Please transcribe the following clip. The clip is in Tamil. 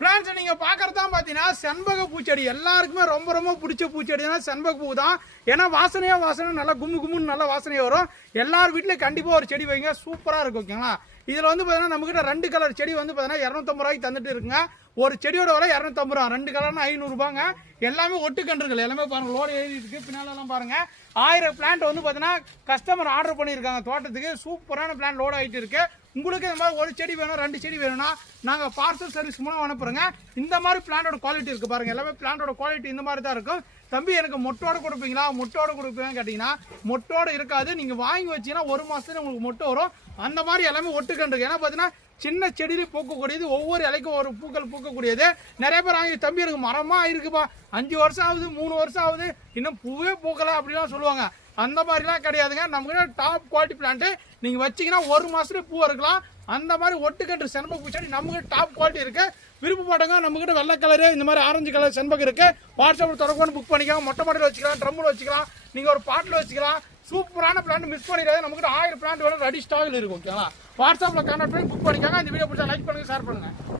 பிளான்ஸ் நீங்க பாக்குறதா பாத்தீங்கன்னா செண்பக பூச்செடி எல்லாருக்குமே ரொம்ப ரொம்ப பிடிச்ச பூச்செடினா செண்பக பூ தான். ஏன்னா வாசனை நல்லா கும்முன்னு நல்லா வாசனையா வரும். எல்லார் வீட்லயும் கண்டிப்பா ஒரு செடி வைங்க, சூப்பரா இருக்கும். ஓகேங்களா? இதுல வந்து பாத்தீங்கன்னா நம்ம கிட்ட 2 கலர் செடி வந்து பாத்தீங்கன்னா 250 ரூபாய்க்கு தந்துட்டு இருக்குங்க. ஒரு செடியோட விலை 250 ரூபா, 2 கலர்னா 500 ரூபாங்க. எல்லாமே ஒட்டு கன்றுகள், எல்லாமே பாருங்க லோடு ஏறி இருக்கு. பின்னால எல்லாம் பாருங்க 1000 பிளான்ட் வந்து பாத்தீங்கன்னா கஸ்டமர் ஆர்டர் பண்ணியிருக்காங்க தோட்டத்துக்கு. சூப்பரான பிளான்ட் லோட் ஆகிட்டு இருக்கு. உங்களுக்கு இந்த மாதிரி ஒரு செடி வேணும் 2 செடி வேணும்னா நாங்க பார்சல் சர்வீஸ் மூலம் அனுப்புறோங்க. இந்த மாதிரி பிளான்டோட குவாலிட்டி இருக்கு பாருங்க. எல்லாமே பிளான்டோட குவாலிட்டி இந்த மாதிரி தான் இருக்கும். தம்பி எனக்கு மொட்டோட கொடுப்பீங்களா, மொட்டோட கொடுப்பீங்கன்னு கேட்டீங்கன்னா மொட்டோட இருக்காது. நீங்க வாங்கி வச்சீங்கன்னா 1 மாசத்துல உங்களுக்கு மொட்டை வரும். அந்த மாதிரி எல்லாமே ஒட்டுக்கன்று. ஏன்னா பாத்தீங்கன்னா சின்ன செடியில பூக்கக்கூடியது, ஒவ்வொரு இலைக்கும் ஒரு பூக்கள் பூக்கக்கூடியது. நிறைய பேர் வாங்கி தம்பி எனக்கு மரமா இருக்குப்பா, 5 வருஷம் ஆகுது 3 வருஷம் ஆகுது இன்னும் பூவே பூக்கல அப்படிலாம் சொல்லுவாங்க. அந்த மாதிரிலாம் கிடையாதுங்க. நம்ம டாப் குவாலிட்டி பிளான்ட் நீங்க வச்சீங்கன்னா 1 மாசத்துல பூ இருக்கலாம். அந்த மாதிரி ஒட்டுக்கன்று செண்பக பூச்செடி நம்ம டாப் குவாலிட்டி இருக்கு. விருப்பப்பட்டவங்க நம்ம கிட்ட வெள்ளை கலரு, இந்த மாதிரி ஆரஞ்சு கலர் செண்பகம் இருக்கு. வாட்ஸ்அப்பில் தொடர்பு புக் பண்ணிக்கலாம். மொட்டை மாடியில் வச்சுக்கலாம், ட்ரம்மில் வச்சுக்கலாம், நீங்க ஒரு பாட்டில் வச்சுக்கலாம். சூப்பரான பிளான்ட் மிஸ் பண்ணிடாது. நம்ம கிட்ட 1000 பிளான்ட் வேணும், ரெடி ஸ்டாக்ல இருக்கும். ஓகேங்களா? வாட்ஸ்அப்பில் கான்டாக்ட் பண்ணி புக் பண்ணிக்காங்க. இந்த வீடியோ பிடிச்சா லைக் பண்ணுங்க, ஷேர் பண்ணுங்க.